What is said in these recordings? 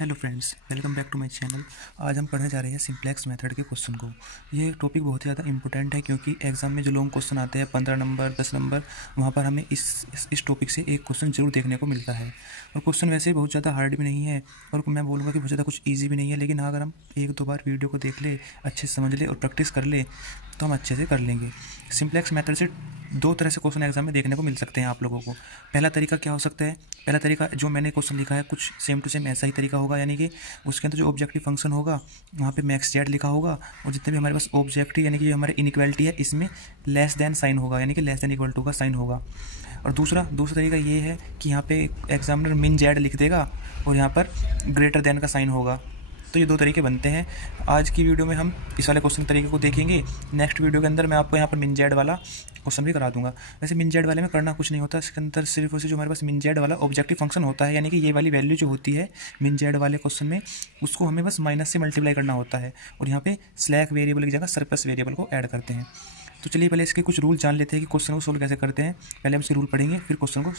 Hello friends, welcome back to my channel. आज हम पढ़ने जा रहे हैं सिंप्लेक्स मेथड के क्वेश्चन को। ये टॉपिक बहुत ही ज़्यादा इंपॉर्टेंट है क्योंकि एग्जाम में जो लॉन्ग क्वेश्चन आते हैं 15 नंबर 10 नंबर, वहाँ पर हमें इस टॉपिक से एक क्वेश्चन जरूर देखने को मिलता है। और क्वेश्चन वैसे बहुत ज़्यादा हार्ड भी नहीं है और मैं बोलूँगा कि बहुत ज़्यादा कुछ ईजी भी नहीं है, लेकिन अगर हम एक दो बार वीडियो को देख ले, अच्छे से समझ ले और प्रैक्टिस कर ले तो हम अच्छे से कर लेंगे। सिंप्लेक्स मेथड से दो तरह से क्वेश्चन एग्जाम में देखने को मिल सकते हैं आप लोगों को। पहला तरीका क्या हो सकता है? पहला तरीका जो मैंने क्वेश्चन लिखा है कुछ सेम टू सेम ऐसा ही तरीका होगा, यानी कि उसके अंदर जो ऑब्जेक्टिव फंक्शन होगा वहाँ पे मैक्स जेड लिखा होगा और जितने भी हमारे पास ऑब्जेक्टिव यानी कि जो हमारे इनइक्वालिटी है इसमें लेस देन साइन होगा, यानी कि लेस देन इक्वल टू का साइन होगा। और दूसरा तरीका ये है कि यहाँ पे एग्जामिनर मिन जेड लिख देगा और यहाँ पर ग्रेटर देन का साइन होगा। तो ये दो तरीके बनते हैं। आज की वीडियो में हम इस वाले क्वेश्चन तरीके को देखेंगे। नेक्स्ट वीडियो के अंदर मैं आपको यहाँ पर मिन जेड वाला क्वेश्चन भी करा दूंगा। वैसे मिन जेड वाले में करना कुछ नहीं होता, इसके अंदर सिर्फ और सिर्फ जो हमारे पास मिन जेड वाला ऑब्जेक्टिव फंक्शन होता है, यानी कि ये वाली वैल्यू जो होती है मिन जेड वाले क्वेश्चन में, उसको हमें बस माइनस से मल्टीप्लाई करना होता है और यहाँ पे स्लैक वेरिएबल की जगह सरप्लस वेरिएबल को ऐड करते हैं। तो चलिए पहले इसके कुछ रूल जान लेते हैं कि क्वेश्चन को सोल्व कैसे करते हैं। पहले हम इसके रूल पढ़ेंगे, फिर क्वेश्चन को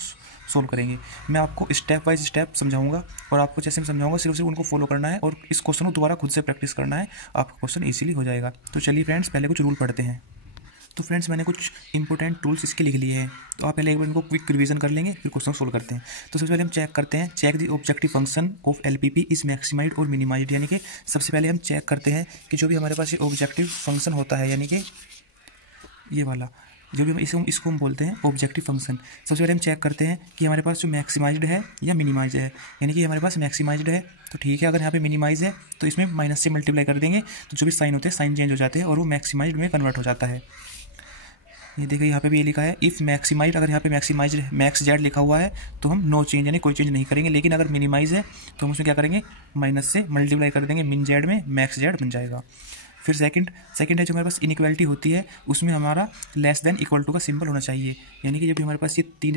सोल्व करेंगे। मैं आपको स्टेप बाय स्टेप समझाऊंगा और आपको जैसे मैं समझाऊंगा सिर्फ उनको फॉलो करना है और इस क्वेश्चन को दोबारा खुद से प्रैक्टिस करना है, आपका क्वेश्चन इजीली हो जाएगा। तो चलिए फ्रेंड्स पहले कुछ रूल पढ़ते हैं। तो फ्रेंड्स मैंने कुछ इंपॉर्टेंट टूल्स इसके लिख लिए हैं, तो आप पहले एक बार इनको क्विक रिवीजन कर लेंगे, फिर क्वेश्चन सोल्व करते हैं। तो सबसे पहले हम चेक करते हैं, check the objective function of LPP is maximised और मिनिमाइज्ड, यानी कि सबसे पहले हम चेक करते हैं कि जो भी हमारे पास ये ऑब्जेक्टिव फंक्शन होता है, यानी कि ये वाला जो भी इसको हम बोलते हैं ऑब्जेक्टिव फंक्शन। सबसे पहले हम चेक करते हैं कि हमारे पास जो मैक्सिमाइज्ड है या मिनिमाइज है, यानी कि हमारे पास मैक्सिमाइज्ड है तो ठीक है, अगर यहाँ पे मिनिमाइज है तो इसमें माइनस से मल्टीप्लाई कर देंगे तो जो भी साइन होते हैं साइन चेंज हो जाते हैं और वो मैक्सिमाइज्ड में कन्वर्ट हो जाता है। ये देखिए यहाँ पे भी ये लिखा है इफ़ मैक्सिमाइज, अगर यहाँ पे मैक्सिमाइज मैक्स जेड लिखा हुआ है तो हम नो चेंज यानी कोई चेंज नहीं करेंगे, लेकिन अगर मिनिमाइज है तो हम उसमें क्या करेंगे माइनस से मल्टीप्लाई कर देंगे, मिन जेड में मैक्स जेड बन जाएगा। फिर सेकंड है जो हमारे पास इनइक्वालिटी होती है उसमें हमारा लेस देन इक्वल टू का सिंबल होना चाहिए, यानी कि जब भी हमारे पास ये तीन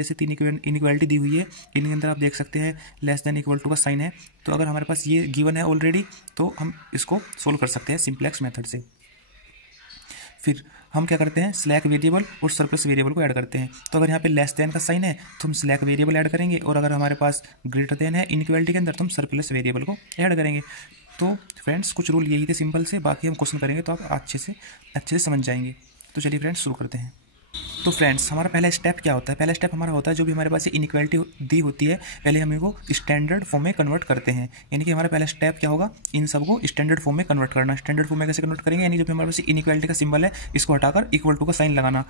इनइक्वालिटी दी हुई है इनके अंदर आप देख सकते हैं लेस देन इक्वल टू का साइन है, तो अगर हमारे पास ये गिवन है ऑलरेडी तो हम इसको सोल्व कर सकते हैं सिंप्लेक्स मेथड से। फिर हम क्या करते हैं स्लैक वेरिएबल और सरप्लस वेरिएबल को ऐड करते हैं। तो अगर यहाँ पे लेस देन का साइन है तो हम स्लैक वेरिएबल ऐड करेंगे और अगर हमारे पास ग्रेटर देन है इनइक्वालिटी के अंदर तो हम सरप्लस वेरिएबल को ऐड करेंगे। तो फ्रेंड्स कुछ रूल यही थे सिंपल से, बाकी हम क्वेश्चन करेंगे तो आप अच्छे से समझ जाएंगे। तो चलिए फ्रेंड्स शुरू करते हैं। तो फ्रेंड्स हमारा पहला स्टेप क्या होता है? पहला स्टेप हमारा होता है जो भी हमारे पास इनइक्वालिटी दी होती है पहले हम इनको स्टैंडर्ड फॉर्म में कन्वर्ट करते हैं, यानी कि हमारा पहला स्टेप क्या होगा इन सबको स्टैंडर्ड फॉर्म में कन्वर्ट करना। स्टैंडर्ड फॉर्म में कैसे कन्वर्ट करेंगे? यानी जब हमारे पास इनइक्वालिटी का सिंबल है इसको हटाकर इक्वल टू का साइन लगाना,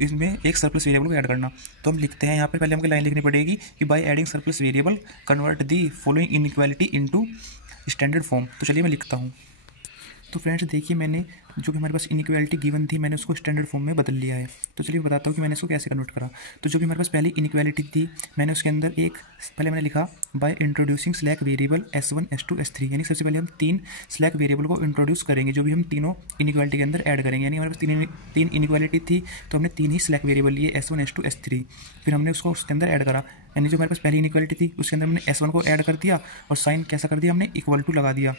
इसमें एक सरप्लस वेरिएबल को ऐड करना। तो हम लिखते हैं यहाँ पर पहले हमको लाइन लिखनी पड़ेगी कि by adding surplus variable convert the following inequality into standard form. तो चलिए मैं लिखता हूँ। तो फ्रेंड्स देखिए मैंने जो कि हमारे पास इनइक्वालिटी गिवन थी मैंने उसको स्टैंडर्ड फॉर्म में बदल लिया है। तो चलिए बताता हूँ कि मैंने इसको कैसे कन्वर्ट करा। तो जो भी हमारे पास पहली इनइक्वालिटी थी मैंने उसके अंदर पहले मैंने लिखा by introducing slack variable S1 S2 S3, यानी सबसे पहले हम 3 स्लैक वेरिएबल को इंट्रोड्यूस करेंगे जो भी हम तीनों इनइक्वालिटी के अंदर ऐड करेंगे। यानी हमारे पास तीन इनइक्वालिटी थी तो हमने 3 ही स्लैक वेरिएबल लिए S1 S2 S3, फिर हमने उसको उसके अंदर ऐड करा। यानी जो हमारे पास पहली इनइक्वालिटी थी उसके अंदर हमने S1 को ऐड कर दिया और साइन कैसा कर दिया हमने इक्वल टू लगा दिया,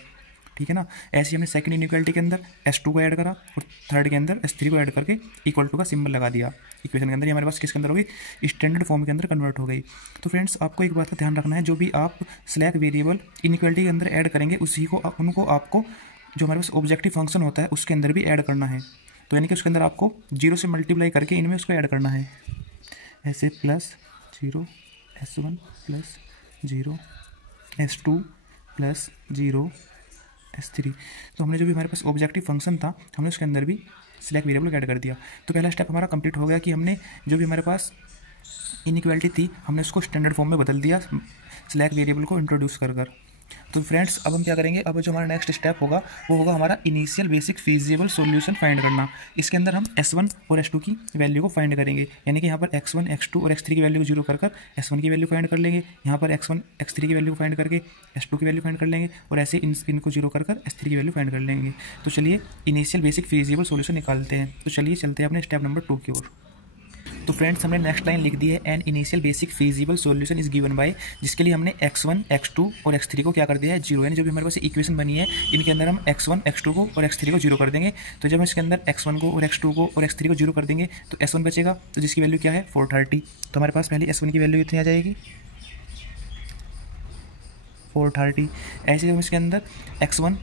ठीक है ना। ऐसे ही हमने सेकंड इनइक्वालिटी के अंदर S2 को ऐड करा और थर्ड के अंदर S3 को ऐड करके इक्वल टू का सिंबल लगा दिया। इक्वेशन के अंदर हमारे पास किसके अंदर हो गई स्टैंडर्ड फॉर्म के अंदर कन्वर्ट हो गई। तो फ्रेंड्स आपको एक बात का ध्यान रखना है, जो भी आप स्लैक वेरिएबल इनइक्वालिटी के अंदर ऐड करेंगे उनको आपको जो हमारे पास ऑब्जेक्टिव फंक्शन होता है उसके अंदर भी ऐड करना है। तो यानी कि उसके अंदर आपको 0 से मल्टीप्लाई करके इनमें उसको ऐड करना है, ऐसे plus 0 S1 plus 0 S2 plus 0 S3। तो हमने जो भी हमारे पास ऑब्जेक्टिव फंक्शन था हमने उसके अंदर भी सिलेक्ट वेरिएबल ऐड कर दिया। तो पहला स्टेप हमारा कंप्लीट हो गया कि हमने जो भी हमारे पास इनइक्वालिटी थी हमने उसको स्टैंडर्ड फॉर्म में बदल दिया सिलेक्ट वेरिएबल को इंट्रोड्यूस कर। तो फ्रेंड्स अब हम क्या करेंगे, अब जो हमारा नेक्स्ट स्टेप होगा वो होगा हमारा initial basic feasible solution find करना। इसके अंदर हम S1 और S2 की वैल्यू को फाइंड करेंगे, यानी कि यहाँ पर X1 X2 और X3 की वैल्यू को जीरो कर S1 की वैल्यू फाइंड कर लेंगे, यहाँ पर X1 X3 की वैल्यू फाइंड करके S2 की वैल्यू फाइंड कर लेंगे और ऐसे इनको जीरो कर S3 की वैल्यू फाइंड कर लेंगे। तो चलिए इनिशियल बेसिक फिजिबल सॉल्यूशन निकालते हैं। तो चलिए चलते हैं अपने स्टेप नंबर 2 की ओर। तो फ्रेंड्स हमने नेक्स्ट लाइन लिख दी है an initial basic feasible solution is given by, जिसके लिए हमने x1 x2 और x3 को क्या कर दिया है 0, यानी जो भी हमारे पास इक्वेशन बनी है इनके अंदर हम x1 x2 को और x3 को 0 कर देंगे। तो जब हम इसके अंदर x1 को और x2 को और x3 को 0 कर देंगे तो S1 बचेगा, तो जिसकी वैल्यू क्या है 430। तो हमारे पास पहले S1 की वैल्यू कितनी आ जाएगी 430। ऐसे हम इसके अंदर x1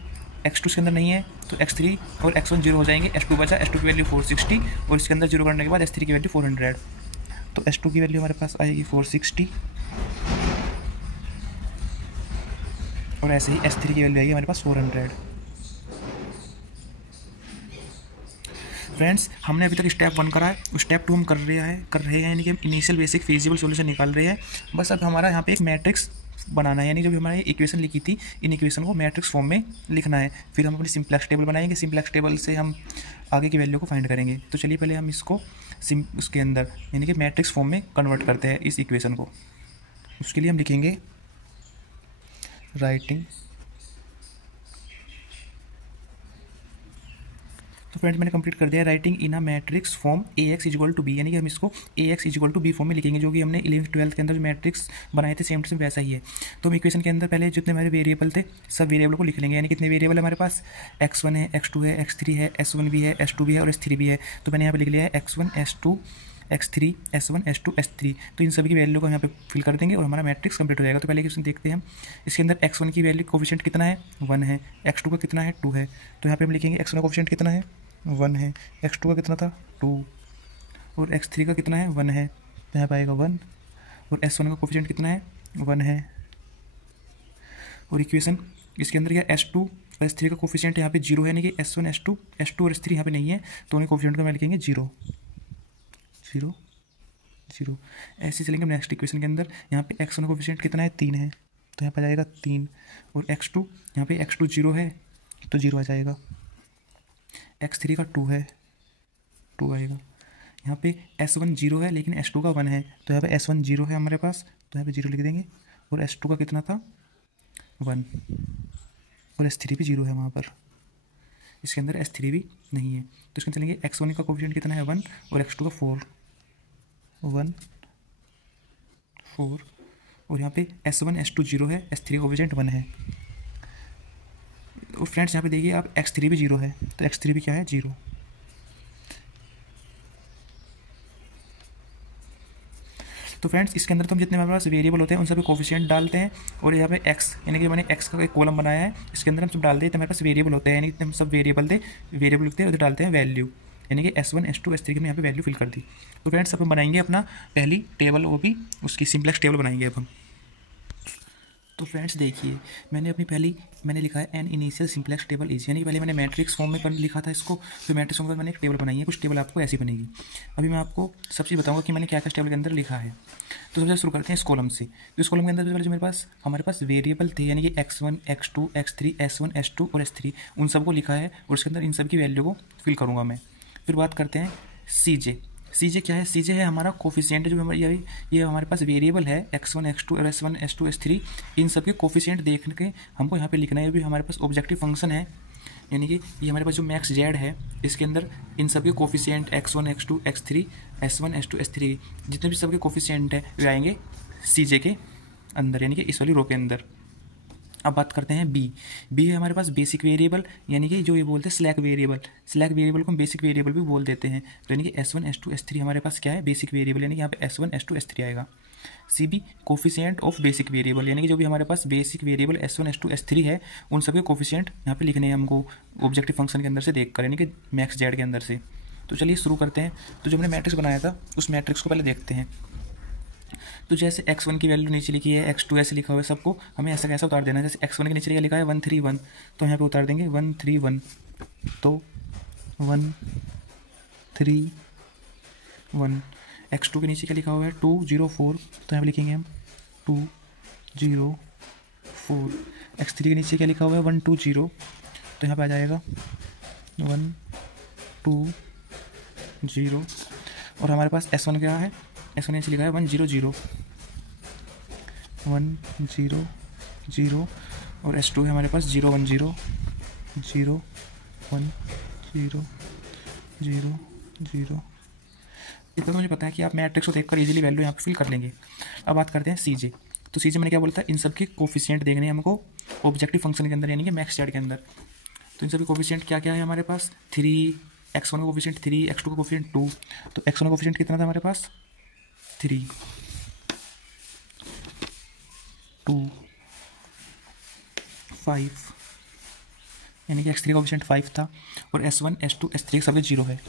x2 इसके अंदर नहीं है तो x3 और x1 जीरो हो जाएंगे, s2 बचा, s2 की वैल्यू 460 और इसके अंदर जीरो करने के बाद s3 की वैल्यू 400। तो s2 की वैल्यू हमारे पास आएगी 460 और ऐसे ही s3 की वैल्यू आएगी हमारे पास 400। फ्रेंड्स, हमने अभी तक स्टेप 1 करा है, स्टेप 2 हम कर रहे हैं यानी कि हम इनिशियल बेसिक फिजिबल सॉल्यूशन निकाल रहे हैं। बस अब हमारा यहाँ पे एक मैट्रिक्स बनाना है, यानी जो भी हमारी इक्वेशन लिखी थी इन इक्वेशन को मैट्रिक्स फॉर्म में लिखना है। फिर हम अपनी सिंप्लेक्स टेबल बनाएंगे, सिंप्लेक्स टेबल से हम आगे की वैल्यू को फाइंड करेंगे। तो चलिए पहले हम इसको उसके अंदर यानी कि मैट्रिक्स फॉर्म में कन्वर्ट करते हैं इस इक्वेशन को। उसके लिए हम लिखेंगे राइटिंग। तो फ्रेंड्स, मैंने कंप्लीट कर दिया writing in a matrix form AX equal to B, यानी कि हम इसको AX equal to B form में लिखेंगे, जो कि हमने 11th 12th के अंदर जो मैट्रिक्स बनाए थे सेम टू सेम वैसा ही है। तो हम इक्वेशन के अंदर पहले जितने हमारे वेरिएबल थे सब वेरिएबल को लिख लेंगे, यानी कितने वेरिएबल है हमारे पास, x1 है, x2 है, x3 है, s1 भी है, s2 भी है और s3 भी है। तो मैंने यहाँ पे लिख लिया है x1 s2 x3 s1 s2 s3। तो इन सभी की वैल्यू को यहाँ पे फिल कर देंगे और हमारा मैट्रिक्स कंप्लीट हो जाएगा। तो पहले क्वेश्चन देखते हैं हम। इसके अंदर x1 की वैल्यू कोफिशिएंट कितना है, 1 है, x2 का कितना है, 2 है। तो यहाँ पे हम लिखेंगे x1 का कोफिशिएंट कितना है, 1 है, x2 का कितना था, 2 और x3 का कितना है, 1 है। तो यहाँ पे आएगा 1 और s1 का कोफिशिएंट कितना है, 1 है। और इक्वेशन इसके अंदर क्या, s2 और s3 का कोफिशिएंट यहाँ पे 0 है, यानी कि s1 s2 और s3 यहाँ पे नहीं है, तो उन्हें कोफिशिएंट को मैं लिखेंगे 0 0 0। ऐसे चलेंगे नेक्स्ट इक्वेशन के अंदर। यहाँ पे x1 का कोफिशिएंट कितना है, 3 है, तो यहाँ पे आ जाएगा 3 और x2 यहाँ पे x2 0 है तो 0 आ जाएगा, x3 का 2 है, 2 आएगा। यहाँ पे s1 0 है लेकिन s2 का 1 है, तो यहाँ पे s1 0 है हमारे पास, तो यहाँ पे 0 लिख देंगे। और s2 का कितना था, 1 और s3 भी 0 है वहाँ पर, इसके अंदर s3 भी नहीं है। तो इसमें चलेंगे x1 का कोफिशिएंट कितना है, 1 और x2 का 4 1 4 और यहाँ पे s1 s2 0 है, s3 का कोफिशिएंट 1 है। और फ्रेंड्स यहाँ पे देखिए आप x3 भी 0 है, तो x3 भी क्या है, 0। तो फ्रेंड्स इसके अंदर तो हम जितने हमारे पास वेरिएबल होते हैं उन सभी कोफिशिएंट डालते हैं और यहाँ पे x यानी कि मैंने x का एक कॉलम बनाया है, इसके अंदर हम सब डालते हैं। तो हमारे पास वेरिएबल होते हैं, यानी कि हम सब वेरिएबल लिखते हैं, उधर डालते हैं वैल्यू, यानी कि s1 s2 s3 की मैं यहाँ पे वैल्यू फिल कर दी। तो फ्रेंड्स अब हम बनाएंगे अपना पहली टेबल, वो भी उसकी सिंप्लेक्स टेबल बनाएंगे अब हम। तो फ्रेंड्स देखिए, मैंने लिखा है an initial simplex table is, यानी कि पहले मैंने मैट्रिक्स फॉर्म में लिखा था इसको, फिर मैट्रिक्स फॉर्म में मैंने एक टेबल बनाई है, कुछ टेबल आपको ऐसी बनेगी। अभी मैं आपको सब चीज़ बताऊंगा कि मैंने क्या क्या टेबल के अंदर लिखा है। तो सबसे शुरू करते हैं इस कॉलम से। तो इस कॉलम के अंदर जो हमारे पास वेरिएबल थे, यानी कि x1 x2 x3 s1 s2 और s3, उन सबको लिखा है और उसके अंदर इन सब की वैल्यू को फिल करूँगा मैं। फिर बात करते हैं CJ क्या है, CJ है हमारा कोफिशिएंट, जो हमारे ये हमारे पास वेरिएबल है x1 x2 और s1 s2 s3, इन सब के कोफिशिएंट देख के हमको यहाँ पे लिखना है। ये भी हमारे पास ऑब्जेक्टिव फंक्शन है, यानी कि ये हमारे पास जो मैक्स जेड है इसके अंदर इन सब के coefficient x1 x2 x3 s1 s2 s3 जितने भी सब के कोफिशिएंट है वे आएंगे CJ के अंदर, यानी कि इस वाली रो के अंदर। अब बात करते हैं बी है हमारे पास बेसिक वेरिएबल, यानी कि जो ये बोलते हैं स्लैक वेरिएबल को हम बेसिक वेरिएबल भी बोल देते हैं। तो यानी कि s1 s2 s3 हमारे पास क्या है, बेसिक वेरिएबल, यानी कि यहाँ पे s1 s2 s3 आएगा। CB coefficient of basic variable, यानी कि जो भी हमारे पास basic variable s1 s2 s3 है उन सबके कोफिशिएंट यहाँ पे लिखने हैं हमको ऑब्जेक्टिव फंक्शन के अंदर से देख कर, यानी कि मैक्स जेड के अंदर से। तो चलिए शुरू करते हैं। तो जो हमने मैट्रिक्स बनाया था उस मैट्रिक्स को पहले देखते हैं। तो जैसे x1 की वैल्यू नीचे लिखी है, x2 ऐसे लिखा हुआ है, सबको हमें ऐसा कैसा उतार देना है। जैसे x1 के नीचे क्या लिखा है, 131, तो यहाँ पे उतार देंगे 131, तो 131। x2 के नीचे क्या लिखा हुआ है, 204, तो यहाँ पे लिखेंगे हम 204। x3 के नीचे क्या लिखा हुआ है, 120, तो यहाँ पे आ जाएगा 120। और हमारे पास s1 क्या है, s1 नीचे लिखा है 100 और s2 है हमारे पास 010 इतना तो मुझे पता है कि आप मैट्रिक्स को देखकर इजीली वैल्यू यहाँ पे फिल कर लेंगे। अब बात करते हैं CJ। तो CJ मैंने क्या बोलता है, इन सब के कोफिशिएंट देखने हैं हमको ऑब्जेक्टिव फंक्शन के अंदर, यानी कि मैक्स जेड के अंदर। तो इन सभी कोफिशिएंट क्या क्या है हमारे पास, 3, x1 का कोफिशिएंट 3, x2 का कोफिशिएंट 2। तो x1 का कोफिशिएंट कितना था हमारे पास, 3, 2 5, यानी कि x3 का कोफिशिएंट 5 था, और S1 S2 S3 सबके 0 है,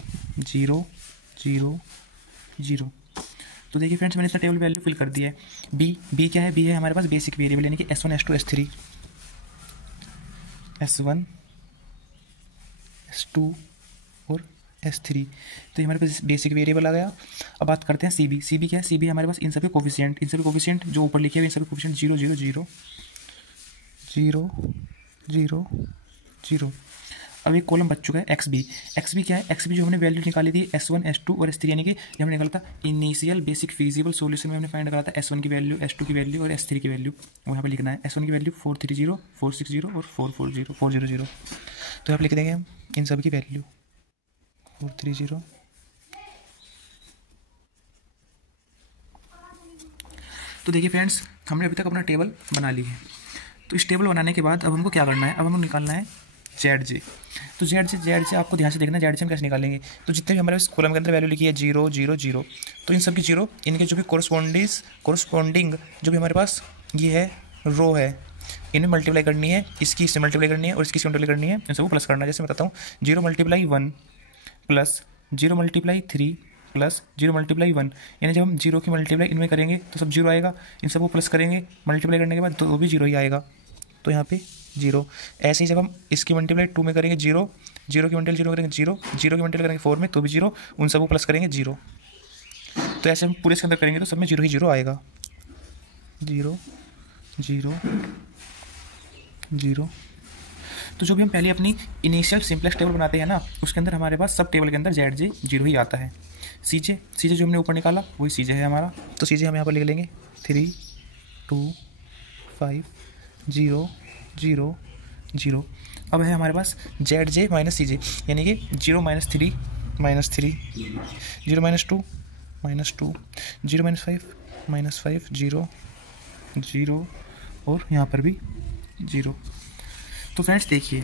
0 0 0। तो देखिए फ्रेंड्स, मैंने इसका टेबल वैल्यू फिल कर दिया है। बी क्या है? बी है हमारे पास बेसिक वेरिएबल, यानी कि S1 S2 S3, S1 S2 और S3, तो ये हमारे पास बेसिक वेरिएबल आ गया। अब बात करते हैं सी बी क्या है? सी बी हमारे पास इन सभी कोफिशिएंट जो ऊपर लिखे हुए इन सभी कोफिशिएंट 0 0 0 0 0 0। अब एक कॉलम बच चुका है एक्स बी क्या है? एक्स बी जो हमने वैल्यू निकाली थी S1 S2 और S3, यानी कि जब हमने निकाला था इनिशियल बेसिक फीजिबल सॉल्यूशन में हमने फाइंड करा था S1 की वैल्यू, S2 की वैल्यू और S3 की वैल्यू। वो यहाँ पर लिखना है S1 की वैल्यू 430 460 और 400। तो यहाँ पर लिख देंगे हम इन सब की वैल्यू 430। तो देखिए फ्रेंड्स, हमने अभी तक अपना टेबल बना ली है। तो इस टेबल बनाने के बाद अब हमको क्या करना है? अब हमको निकालना है ZJ। तो ZJ आपको ध्यान से देखना है, ZJ हम कैसे निकालेंगे। तो जितने भी हमारे इस कॉलम के अंदर वैल्यू लिखी है 0 0 0, तो इन सब की 0, इनके जो भी कोरस्पॉन्डिंग जो भी हमारे पास ये है रो है, इन्हें मल्टीप्लाई करनी है, इसकी इससे मल्टीप्लाई करनी है और इसकी मल्टीप्लाई करनी है, इन सबको प्लस करना है। जैसे मैं बताता हूँ 0 × 1 प्लस 0 × 3 प्लस 0 × 1, यानी जब हम 0 की मल्टीप्लाई इनमें करेंगे तो सब 0 आएगा, इन सबको प्लस करेंगे मल्टीप्लाई करने के बाद तो भी 0 ही आएगा, तो यहाँ पे 0। ऐसे ही जब हम इसकी मल्टीप्लाई 2 में करेंगे 0, 0 की मल्टीप्लाई 0 करेंगे 0, 0 की मल्टीप्लाई करेंगे 4 में तो भी 0, उन सबको प्लस करेंगे 0। तो ऐसे हम पूरे इसके अंदर करेंगे तो सब में 0 ही 0 आएगा, 0 0 0। तो जो भी हम पहले अपनी इनिशियल सिंपलेक्स टेबल बनाते हैं ना, उसके अंदर हमारे पास सब टेबल के अंदर ZJ 0 ही आता है। CJ जो हमने ऊपर निकाला वही CJ है हमारा, तो CJ हम यहाँ पर लिख लेंगे 3 2 5 0 0 0। अब है हमारे पास ZJ - CJ, यानी कि 0 - 3 -3, 0 - 2 -2, 0 - 5 -5, 0 0 और यहाँ पर भी 0। तो फ्रेंड्स देखिए,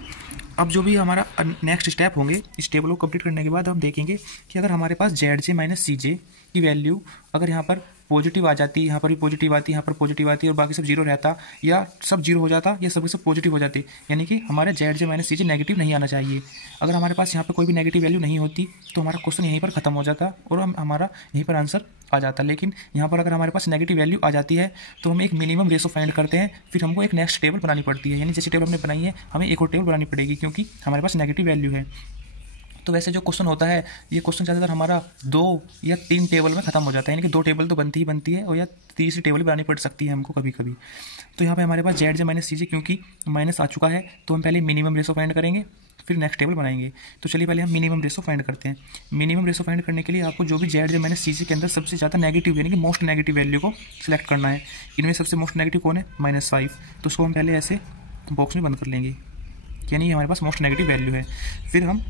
अब जो भी हमारा नेक्स्ट स्टेप होंगे इस टेबल को कंप्लीट करने के बाद हम देखेंगे कि अगर हमारे पास ZJ - CJ की वैल्यू अगर यहाँ पर पॉजिटिव आ जाती, यहाँ पर भी पॉजिटिव आती, यहाँ पर पॉजिटिव आती और बाकी सब 0 रहता, या सब 0 हो जाता या सब पॉजिटिव हो जाते, यानी कि हमारे ZJ - CJ नेगेटिव नहीं आना चाहिए। अगर हमारे पास यहाँ पर कोई भी नेगेटिव वैल्यू नहीं होती तो हमारा क्वेश्चन यहीं पर ख़त्म हो जाता और हमारा यहीं पर आंसर आ जाता। लेकिन यहाँ पर अगर हमारे पास नेगेटिव वैल्यू आ जाती है तो हम एक मिनिमम रेशो फाइंड करते हैं, फिर हमको एक नेक्स्ट टेबल बनानी पड़ती है, यानी जैसे टेबल हमने बनाई है हमें एक और टेबल बनानी पड़ेगी क्योंकि हमारे पास नेगेटिव वैल्यू है। तो वैसे जो क्वेश्चन होता है ये क्वेश्चन ज़्यादातर हमारा 2 या 3 टेबल में ख़त्म हो जाता है, यानी कि 2 टेबल तो बनती है और या तीसरी टेबल बनानी पड़ सकती है हमको कभी कभी। तो यहाँ पे हमारे पास ZJ - CJ क्योंकि माइनस आ चुका है तो हम पहले मिनिमम रेशो फाइंड करेंगे फिर नेक्स्ट टेबल बनाएंगे। तो चलिए पहले हम मिनिमम रेशो फाइंड करते हैं। मिनिमम रेशो फाइंड करने के लिए आपको जो भी ZJ - CJ के अंदर सबसे ज़्यादा नेगेटिव यानी कि मोस्ट नेगेटिव वैल्यू को सिलेक्ट करना है। इनमें सबसे मोस्ट नेगेटिव कौन है? -5, तो उसको हम पहले ऐसे बॉक्स में बंद कर लेंगे, यानी हमारे पास मोस्ट नेगेटिव वैल्यू है। फिर हम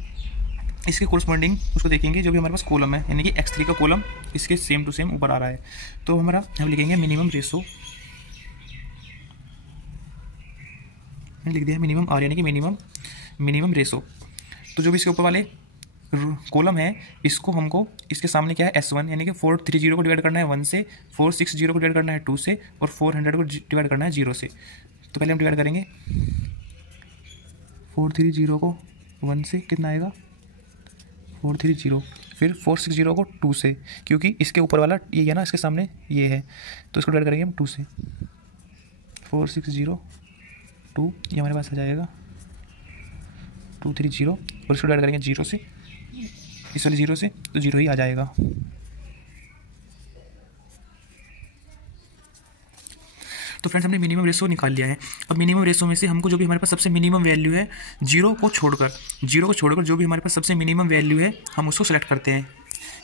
इसके कोरस्पॉन्डिंग उसको देखेंगे जो भी हमारे पास कॉलम है, यानी कि x3 का कॉलम इसके सेम टू सेम ऊपर आ रहा है, तो हमारा हम लिखेंगे मिनिमम रेशो, लिख दिया मिनिमम R यानी कि मिनिमम रेशो। तो जो भी इसके ऊपर वाले कॉलम है इसको हमको इसके सामने क्या है S1 यानी कि 430 को डिवाइड करना है 1 से, 460 को डिवाइड करना है 2 से और 400 को डिवाइड करना है 0 से। तो पहले हम डिवाइड करेंगे 430 को 1 से कितना आएगा 430, फिर 460 को 2 से, क्योंकि इसके ऊपर वाला ये है ना इसके सामने ये है तो इसको डिवाइड करेंगे हम 2 से, 460 2 ये हमारे पास आ जाएगा 230 और इसको डिवाइड करेंगे 0 से, इस वाले 0 से तो 0 ही आ जाएगा। तो फ्रेंड्स हमने मिनिमम रेशो निकाल लिया है। अब मिनिमम रेशो में से हमको जो भी हमारे पास सबसे मिनिमम वैल्यू है 0 को छोड़कर जो भी हमारे पास सबसे मिनिमम वैल्यू है हम उसको सेलेक्ट करते हैं,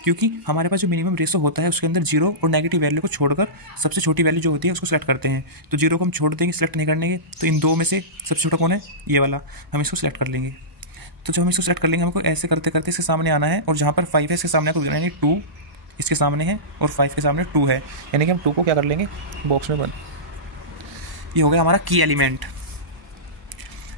क्योंकि हमारे पास जो मिनिमम रेशो होता है उसके अंदर 0 और नेगेटिव वैल्यू को छोड़कर सबसे छोटी वैल्यू जो होती है उसको सेलेक्ट करते हैं। तो 0 को हम छोड़ देंगे, सेलेक्ट नहीं करने के, तो इन दो में से सबसे छोटा कौन है ये वाला, हम इसको सेलेक्ट कर लेंगे। तो जब हम इसको सेलेक्ट कर लेंगे हमको ऐसे करते करते इसके सामने आना है और जहाँ पर 5 है इसके सामने आपको यानी 2 इसके सामने है और 5 के सामने 2 है, यानी कि हम 2 को क्या कर लेंगे बॉक्स में बंद। ये हो गया हमारा की एलिमेंट,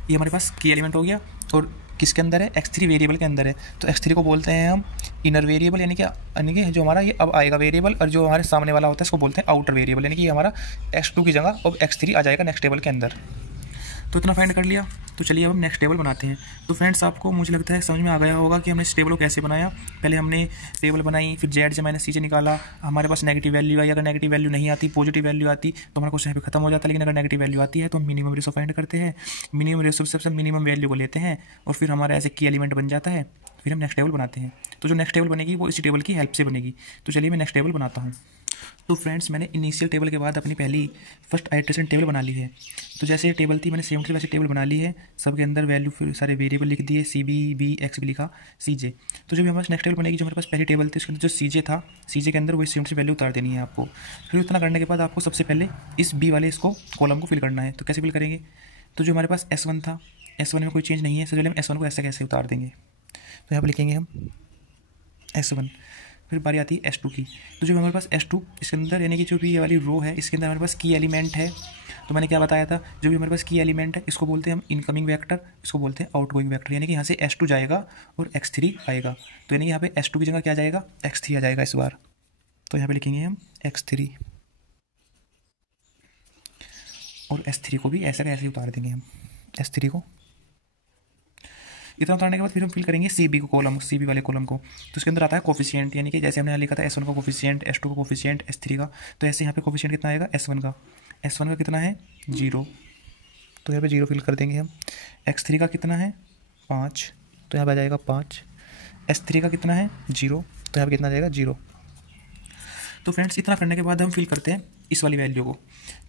ये हमारे पास की एलिमेंट हो गया और किसके अंदर है x3 वेरिएबल के अंदर है। तो x3 को बोलते हैं हम इनर वेरिएबल, यानी कि जो हमारा ये अब आएगा वेरिएबल, और जो हमारे सामने वाला होता है इसको बोलते हैं आउटर वेरिएबल, यानी कि हमारा x2 की जगह अब x3 आ जाएगा नेक्स्ट टेबल के अंदर। तो इतना फाइंड कर लिया। तो चलिए अब हम नेक्स्ट टेबल बनाते हैं। तो फ्रेंड्स आपको मुझे लगता है समझ में आ गया होगा कि हमने इस टेबल को कैसे बनाया। पहले हमने टेबल बनाई, फिर जेड से माइनस सी से निकाला, हमारे पास नेगेटिव वैल्यू आई। अगर नेगेटिव वैल्यू नहीं आती, पॉजिटिव वैल्यू आती तो हमारा क्वेश्चन यहाँ पे खत्म हो जाता। लेकिन अगर नेगेटिव वैल्यू आती है तो हम मिनिमम रेशो फाइंड करते हैं। मिनिमम रेशो से मिनिमम वैल्यू को लेते हैं और फिर हमारा ऐसे की एलिमेंट बन जाता है। फिर हम नेक्स्ट टेबल बनाते हैं। तो जो नेक्स्ट टेबल बनेगी वो इसी टेबल की हेल्प से बनेगी। तो चलिए मैं नेक्स्ट टेबल बनाता हूँ। तो फ्रेंड्स मैंने इनिशियल टेबल के बाद अपनी पहली फर्स्ट आइटरेशन टेबल बना ली है। तो जैसे ये टेबल थी मैंने सेम वैसे टेबल बना ली है। सबके अंदर वैल्यू फिर सारे वेरिएबल लिख दिए, सी बी एक्स भी लिखा, सी जे। तो जब हमारे नेक्स्ट टेबल बनेगी, जो हमारे पास पहली टेबल थी उसके अंदर जो सी जे था, सी जे के अंदर वही सेम से वैल्यू उतार देनी है आपको। फिर उतना करने के बाद आपको सबसे पहले इस बी वाले इसको कॉलम को फिल करना है। तो कैसे फिल करेंगे? तो जो हमारे पास S1 था, S1 में कोई चेंज नहीं है, सबसे पहले हम S1 को ऐसे कैसे उतार देंगे। तो यहाँ पर लिखेंगे हम S1। फिर बारी आती है S2 की। तो जो हमारे पास S2 इसके अंदर यानी कि जो भी ये वाली रो है इसके अंदर हमारे पास की एलिमेंट है। तो मैंने क्या बताया था, जो भी हमारे पास की एलिमेंट है इसको बोलते हैं हम इनकमिंग वेक्टर, इसको बोलते हैं आउटगोइंग वेक्टर। यानी कि यहाँ से S2 जाएगा और X3 आएगा। तो यानी कि यहाँ पे S2 की जगह क्या जाएगा, X3 आ जाएगा इस बार। तो यहाँ पे लिखेंगे हम X3 और S3 को भी ऐसा कैसे उतार देंगे हम S3 को। इतना उतारने के बाद फिर हम फिल करेंगे सी बी को कॉलम, सी बी वाले कॉलम को। तो उसके अंदर आता है कोफिशिएंट, यानी कि जैसे हमने यहाँ लिखा था S1 का कोफिशिएंट, S2 का कोफिशिएंट, S3 का। तो ऐसे यहाँ पे कोफिशिएंट कितना आएगा S1 का। S1 का कितना है 0, तो यहाँ पे 0 फिल कर देंगे हम। X3 का कितना है 5, तो यहाँ पे आ जाएगा 5। S3 का कितना है 0, तो यहाँ पे कितना आ जाएगा 0। तो फ्रेंड्स इतना करने के बाद हम फिल करते हैं इस वाली वैल्यू को।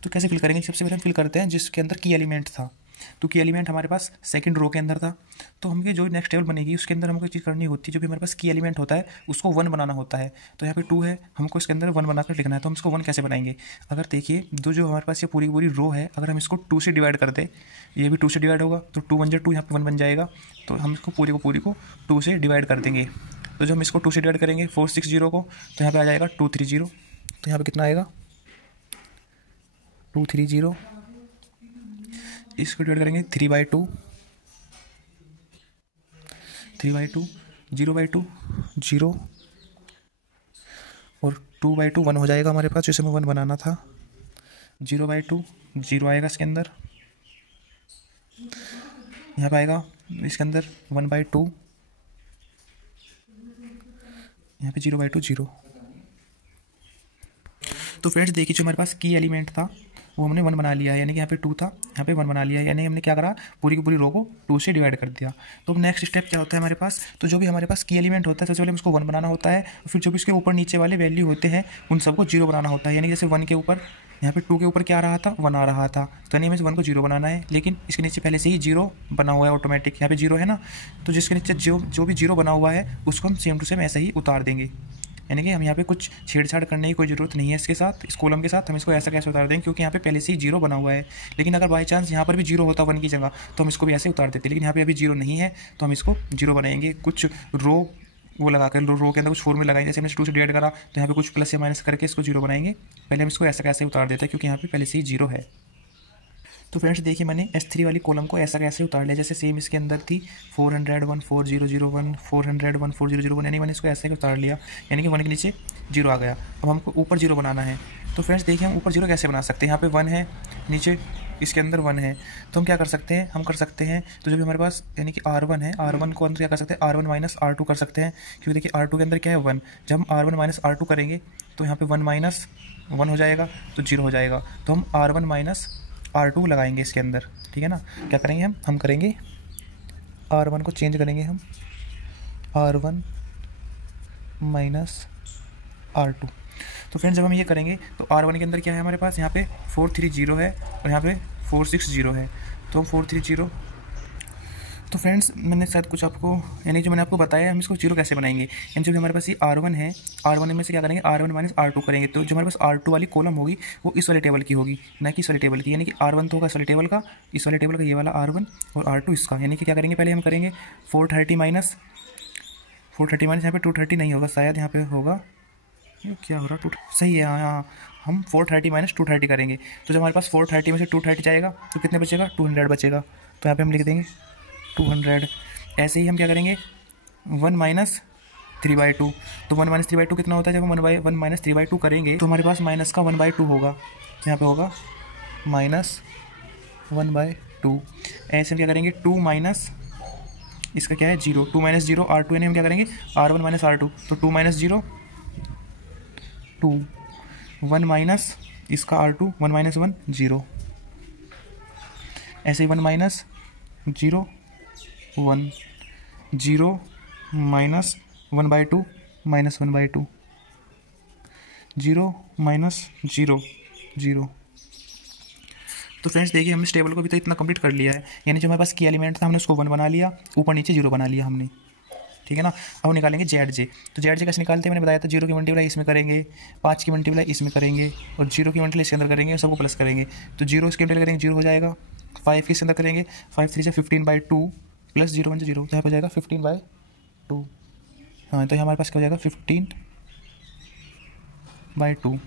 तो कैसे फिल करेंगे? सबसे पहले हम फिल करते हैं जिसके अंदर की एलिमेंट था। तो की एलिमेंट हमारे पास सेकंड रो के अंदर था। तो हमें जो नेक्स्ट टेबल बनेगी उसके अंदर हमको चीज़ करनी होती है, जो भी हमारे पास की एलिमेंट होता है उसको 1 बनाना होता है। तो यहाँ पे 2 है, हमको इसके अंदर 1 बनाकर लिखना है। तो हम इसको 1 कैसे बनाएंगे? अगर देखिए जो हमारे पास ये पूरी पूरी रो है, अगर हम इसको 2 से डिवाइड कर दें, ये भी 2 से डिवाइड होगा, तो 2 1 जा 2, यहाँ पे 1 बन जाएगा। तो हम इसको पूरी को 2 से डिवाइड कर देंगे। तो जब हम इसको 2 से डिवाइड करेंगे 4 6 0 को, तो यहाँ पे आ जाएगा 2 3 0। तो यहाँ पे कितना आएगा 2 3 0। इसको डिवाइड करेंगे 3/2, 3/2, 0/2 0 और 2/2 1 हो जाएगा हमारे पास, जैसे हमें 1 बनाना था। 0/2 0 आएगा इसके अंदर। यहाँ पे आएगा इसके अंदर 1/2, यहाँ पे 0/2 0। तो फ्रेंड्स देखिए जो हमारे पास की एलिमेंट था वो हमने 1 बना लिया है, यानी कि यहाँ पे 2 था, यहाँ पे 1 बना लिया है। यानी हमने क्या करा, पूरी की पूरी रो को 2 से डिवाइड कर दिया। तो अब नेक्स्ट स्टेप क्या होता है हमारे पास? तो जो भी हमारे पास की एलिमेंट होता है सबसे पहले उसको 1 बनाना होता है, और फिर जो भी उसके ऊपर नीचे वाले वैल्यू होते हैं उन सबको 0 बनाना होता है। यानी जैसे 1 के ऊपर, यहाँ पे 2 के ऊपर क्या आ रहा था 1 आ रहा था, तो यानी हमें 1 को 0 बनाना है। लेकिन इसके नीचे पहले से ही 0 बना हुआ है ऑटोमेटिक, यहाँ पे 0 है ना। तो जिसके नीचे जो भी 0 बना हुआ है उसको हम सेम टू सेम ऐसे ही उतार देंगे। यानी कि हम यहाँ पे कुछ छेड़छाड़ करने की कोई ज़रूरत नहीं है इसके साथ, इस कॉलम के साथ। हम इसको ऐसा कैसे उतार देंगे, क्योंकि यहाँ पे पहले से ही 0 बना हुआ है। लेकिन अगर बाई चांस यहाँ पर भी 0 होता 1 की जगह तो हम इसको भी ऐसे उतार देते। लेकिन यहाँ पे अभी 0 नहीं है तो हम इसको 0 बनाएंगे। कुछ रो वो लगा कर, रो के अंदर कुछ फॉर्मूला लगाएंगे। जैसे हमने 2 से डिवाइड करा तो यहाँ पे कुछ प्लस या माइनस करके इसको 0 बनाएंगे। पहले हम इसको ऐसा कैसे उतार देते हैं, क्योंकि यहाँ पे पहले से ही 0 है। तो फ्रेंड्स देखिए मैंने S3 वाली कॉलम को ऐसा कैसे उतार लिया, जैसे सेम इसके अंदर थी 401 4001 401 4001, यानी मैंने इसको ऐसे उतार लिया। यानी कि 1 के नीचे 0 आ गया। अब हमको ऊपर 0 बनाना है। तो फ्रेंड्स देखिए हम ऊपर 0 कैसे बना सकते हैं? यहाँ पे 1 है, नीचे इसके अंदर 1 है, तो हम क्या कर सकते हैं? हम कर सकते हैं तो जो भी हमारे पास यानी कि R1 है, R1 को अंदर क्या कर सकते हैं? R1 माइनस R2 कर सकते हैं, क्योंकि देखिए R2 के अंदर क्या है 1। जब हम R1 माइनस R2 करेंगे तो यहाँ पे 1 माइनस 1 हो जाएगा तो 0 हो जाएगा। तो हम R1 माइनस R2 लगाएंगे इसके अंदर, ठीक है ना। क्या करेंगे हम करेंगे R1 को चेंज करेंगे हम R1 माइनस R2। तो फ्रेंड्स जब हम ये करेंगे तो R1 के अंदर क्या है हमारे पास? यहाँ पे 430 है और यहाँ पे 460 है। तो हम 430। तो फ्रेंड्स मैंने शायद कुछ आपको, यानी जो मैंने आपको बताया हम इसको 0 कैसे बनाएंगे। यानी जो हमारे पास ये R1 है, R1 में से क्या करेंगे R1 माइनस R2 करेंगे। तो जो हमारे पास R2 वाली कॉलम होगी वो इस वाले टेबल की होगी, ना कि इस वाले टेबल की। यानी कि R1 तो होगा इस वाले टेबल का, इस वाले टेबल का ये वाला R1 और R2 इसका। यानी कि क्या करेंगे, पहले हम करेंगे 430 माइनस यहाँ पे 230 नहीं होगा शायद, यहाँ पे होगा ये क्या हो रहा है, 2 सही है हाँ। हम 430 माइनस 230 करेंगे। तो जब हमारे पास 430 में से 230 जाएगा तो कितने बचेगा? 200 बचेगा। तो यहाँ पे हम लिख देंगे 200। ऐसे ही हम क्या करेंगे 1 माइनस 3/2। तो 1 माइनस 3/2 कितना होता है? जब हम 1 माइनस 3/2 करेंगे तो हमारे पास माइनस का 1/2 होगा। यहाँ पे होगा माइनस 1/2। 2। ऐसे हम क्या करेंगे, 2 माइनस इसका क्या है 0, 2 माइनस 0 R2, यानी हम क्या करेंगे R1 माइनस R2, तो 2 माइनस 0 2, 1 माइनस इसका R2, 1 माइनस 1 0, ऐसे ही 1 माइनस 0 1 0 माइनस 1/2 माइनस 1/2 0 माइनस 0 0। तो फ्रेंड्स देखिए हमने इस टेबल को भी तो इतना कंप्लीट कर लिया है, यानी जो हमारे पास की एलिमेंट था हमने उसको 1 बना लिया, ऊपर नीचे 0 बना लिया हमने, ठीक है ना। अब निकालेंगे जेड जे। तो जेड जे कैसे निकालते हैं मैंने बताया था, 0 की मल्टीप्लाई इसमें करेंगे, 5 की मल्टीप्लाई इसमें करेंगे और 0 की मल्टीप्लाई इसके अंदर करेंगे और सबको प्लस करेंगे। तो 0 इसके मल्टीप्लाई करेंगे 0 हो जाएगा, 5 के इसके अंदर करेंगे 5 3 से 15/2 प्लस 0 1 0, तो यहाँ पर हो जाएगा 15/2। हाँ तो हमारे पास क्या हो जाएगा 15/2।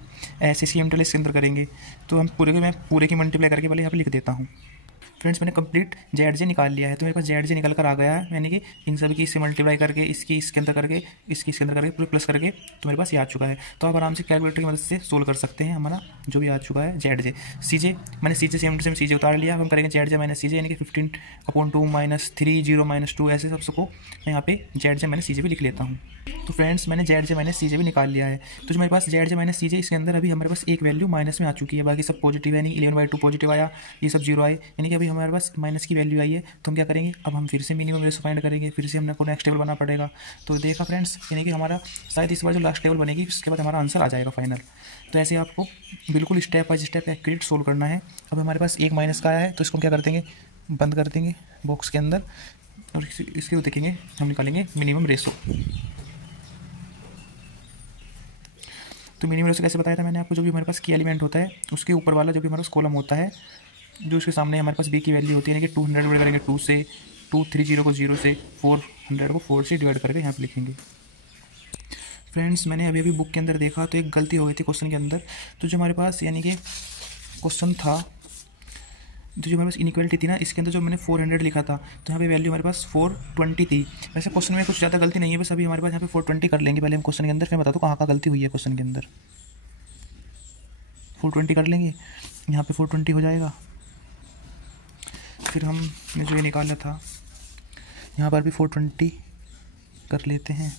ऐसे सी मल्टीप्लाई इसके अंदर करेंगे, तो हम मैं पूरे की मल्टीप्लाई करके पहले यहाँ पे लिख देता हूँ। फ्रेंड्स मैंने कंप्लीट जेड जे निकाल लिया है, तो मेरे पास जेड जे निकल कर आ गया है, यानी कि इन सभी की इससे मल्टीप्लाई करके इसकी इसके अंदर करके इसकी इसके अंदर करके पूरे प्लस करके तो मेरे पास ये आ चुका है। तो आप आराम से कैलकुलेटर की मदद से सोल्व कर सकते हैं हमारा जो भी आ चुका है जेड जे। सी जे मैंने सी जे सेम सी जे उतार लिया, अब हम करेंगे जेड जे माइनस सी जे, यानी कि 15/2 माइनस 3 0 माइनस 2, ऐसे सबको मैं यहाँ पे जेड जे माइनस सी जे भी लिख लेता हूँ। तो फ्रेंड्स मैंने जेड जे माइनस सी जे भी निकाल लिया है। तो जो मेरे पास जेड जे माइनस सी जे इसके अंदर अभी हमारे पास एक वैल्यू माइनस में आ चुकी है, बाकी सब पॉजिटिव है, यानी 11/2 पॉजिटिव आया, ये सब 0 आए, यानी कि अभी हमारे पास माइनस की वैल्यू आई है। तो हम क्या करेंगे, अब हम फिर से मिनिमम रेशो फाइंड करेंगे, फिर से हमने को नेक्स्ट टेबल बनाना पड़ेगा। तो देखा फ्रेंड्स, यानी कि हमारा शायद इस बार जो लास्ट टेबल बनेगी उसके बाद हमारा आंसर आ जाएगा फाइनल। तो ऐसे आपको बिल्कुल step by step accurate solve करना है। अब हमारे पास एक माइनस का आया है, तो इसको हम क्या कर देंगे, बंद कर देंगे बॉक्स के अंदर और इसके देखेंगे हम निकालेंगे मिनिमम रेशो। तो मिनिमम रेशो कैसे बताया था मैंने आपको, जो भी हमारे पास की एलिमेंट होता है उसके ऊपर वाला जो भी हमारे पास कॉलम होता है, जो उसके सामने हमारे पास बी की वैल्यू होती है, यानी कि 200 डिवाइड करेंगे 2 से, 230 को 0 से, 400 को 4 से डिवाइड करके यहाँ पे लिखेंगे। फ्रेंड्स मैंने अभी बुक के अंदर देखा तो एक गलती हो गई थी क्वेश्चन के अंदर। तो जो हमारे पास यानी कि क्वेश्चन था, तो जो हमारे पास इनइक्वालिटी थी ना, इसके अंदर जो मैंने 400 लिखा था, तो यहाँ पे वैल्यू हमारे पास 420 थी। वैसे क्वेश्चन में कुछ ज़्यादा गलती नहीं है, बस अभी हमारे पास यहाँ पे 420 कर लेंगे पहले हम क्वेश्चन के अंदर, फिर बता दो कहाँ का गलती हुई है क्वेश्चन के अंदर। 420 कर लेंगे, यहाँ पे 420 हो जाएगा। फिर हमने जो ये निकाला था यहाँ पर भी 420 कर लेते हैं,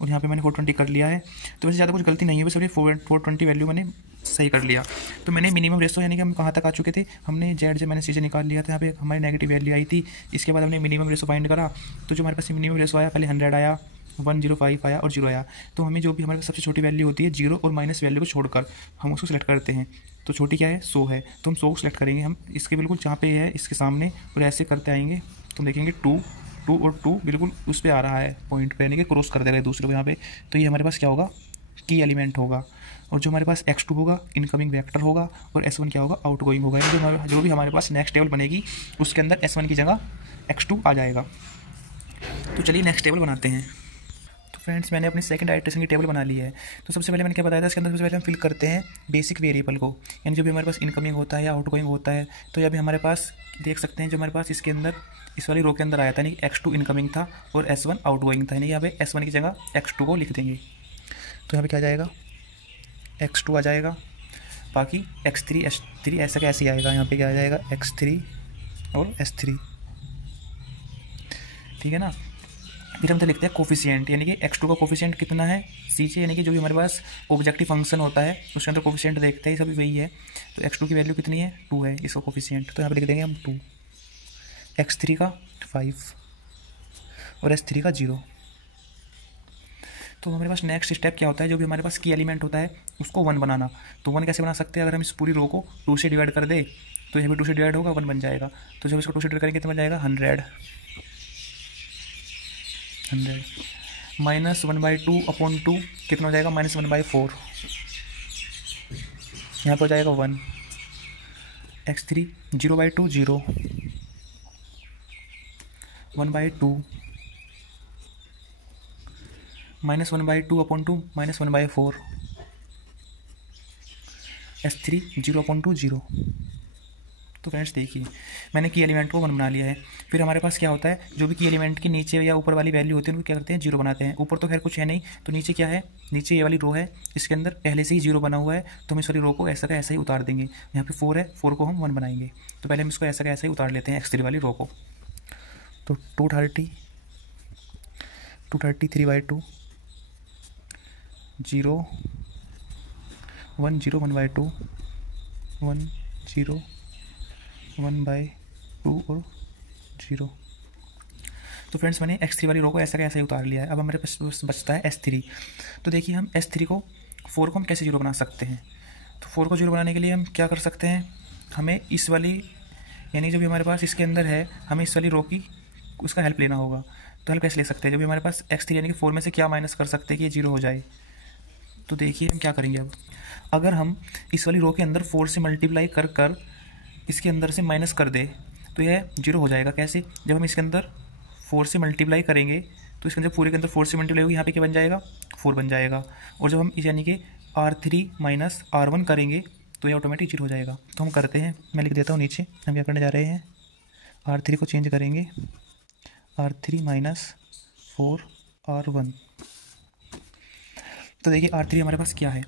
और यहाँ पे मैंने 420 कर लिया है। तो वैसे ज़्यादा कुछ गलती नहीं है, बस अभी 420 वैल्यू मैंने सही कर लिया। तो मैंने मिनिमम रेशो यानी कि हम कहाँ तक आ चुके थे, हमने जेड जे मैंने सी जे निकाल लिया था, यहाँ पे हमारी नेगेटिव वैल्यू आई थी। इसके बाद हमने मिनिमम रेशो फाइंड करा, तो जो हमारे पास मिनिमम रेशो आया, पहले 100 आया, 105 आया और 0 आया। तो हमें जो भी हमारे सबसे छोटी वैल्यू होती है 0 और माइनस वैल्यू को छोड़कर हम उसको सेलेक्ट करते हैं। तो छोटी क्या है 100 है, तो हम 100 को सेलेक्ट करेंगे, हम इसके बिल्कुल जहाँ पे है इसके सामने, और ऐसे करते आएंगे तो देखेंगे 2 और 2 बिल्कुल उस पर आ रहा है पॉइंट पे, यानी कि क्रॉस कर देगा दूसरे को यहाँ पे। तो ये हमारे पास क्या होगा, की एलिमेंट होगा। और जो हमारे पास x2 होगा इनकमिंग वेक्टर होगा, और s1 क्या होगा, आउटगोइंग होगा। जो भी हमारे पास नेक्स्ट टेबल बनेगी उसके अंदर s1 की जगह x2 आ जाएगा। तो चलिए नेक्स्ट टेबल बनाते हैं। तो फ्रेंड्स मैंने अपनी सेकंड आइटरेशन की टेबल बना ली है। तो सबसे पहले मैंने क्या बताया था, इसके अंदर सबसे पहले हम फिल करते हैं बेसिक वेरिएबल को, यानी जो भी हमारे पास इनकमिंग होता है या आउटगोइंग होता है। तो अभी हमारे पास देख सकते हैं, जो हमारे पास इसके अंदर इस वाली रो के अंदर आया था, यानी x2 इनकमिंग था और s1 आउटगोइंग था, यानी यहाँ पे s1 की जगह x2 को लिख देंगे। तो यहाँ पे क्या आ जाएगा, x2 आ जाएगा, बाकी x3 s3 ऐसा कैसे आएगा, यहाँ पे क्या आ जाएगा x3 और s3, ठीक है ना। फिर हम तो लिखते हैं कोफिशिएंट, यानी कि x2 का कोफिशिएंट कितना है c यानी कि जो भी हमारे पास ऑब्जेक्टिव फंक्शन होता है उसके अंदर कोफिशिएंट देखते हैं, सभी वही है। तो x2 की वैल्यू कितनी है 2 है इसका कोफिशिएंट, तो यहाँ पे लिख देंगे हम 2, x3 का 5 और s3 का 0। तो हमारे पास नेक्स्ट स्टेप क्या होता है, जो भी हमारे पास की एलिमेंट होता है उसको 1 बनाना। तो 1 कैसे बना सकते हैं, अगर हम इस पूरी रो को 2 से डिवाइड कर दे तो यहाँ पे 2 से डिवाइड होगा 1 बन जाएगा। तो जब इसको 2 से डिवाइड करेंगे तो बन जाएगा 100 माइनस 1/2/2 कितना हो जाएगा, -1/4, यहाँ पर हो जाएगा 1, x3 0/2 0, 1/2 -1/2/2 -1/4, s3 0/2 0, तो फ्रेंड्स देखिए, मैंने की एलिमेंट को 1 बना लिया है। फिर हमारे पास क्या होता है, जो भी की एलिमेंट के नीचे या ऊपर वाली वैल्यू होती है उनको क्या करते हैं, 0 बनाते हैं। ऊपर तो खैर कुछ है नहीं, तो नीचे क्या है, नीचे ये वाली रो है, इसके अंदर पहले से ही 0 बना हुआ है, तो हम इस वाली रो को ऐसा का ऐसा ही उतार देंगे। यहाँ पे 4 है, 4 को हम 1 बनाएंगे। तो पहले हम इसको ऐसा का ऐसा ही उतार लेते हैं x3 वाली रो को। तो 230 3/2 0 1 0 1/2 1 0 1/2 और 0। तो फ्रेंड्स मैंने x3 वाली रो को ऐसा का ऐसा ही उतार लिया है। अब हमारे पास बचता है s3। तो देखिए हम s3 को 4 को हम कैसे 0 बना सकते हैं। तो 4 को 0 बनाने के लिए हम क्या कर सकते हैं, हमें इस वाली यानी जो भी हमारे पास इसके अंदर है, हमें इस वाली रो की उसका हेल्प लेना होगा। तो हेल्प कैसे ले सकते हैं, जो भी हमारे पास x3 यानी कि 4 में से क्या माइनस कर सकते हैं कि ये 0 हो जाए। तो देखिए हम क्या करेंगे, अब अगर हम इस वाली रो के अंदर 4 से मल्टीप्लाई कर कर इसके अंदर से माइनस कर दे तो यह 0 हो जाएगा। कैसे, जब हम इसके अंदर 4 से मल्टीप्लाई करेंगे तो इसके अंदर पूरे के अंदर 4 से मल्टीप्लाई होगी, यहाँ पे क्या बन जाएगा, 4 बन जाएगा। और जब हम इस यानी कि R3 माइनस R1 करेंगे तो ये ऑटोमेटिक 0 हो जाएगा। तो हम करते हैं, मैं लिख देता हूँ नीचे, हम क्या करने जा रहे हैं, R3 को चेंज करेंगे, R3 माइनस 4R1। तो देखिए R3 हमारे पास क्या है,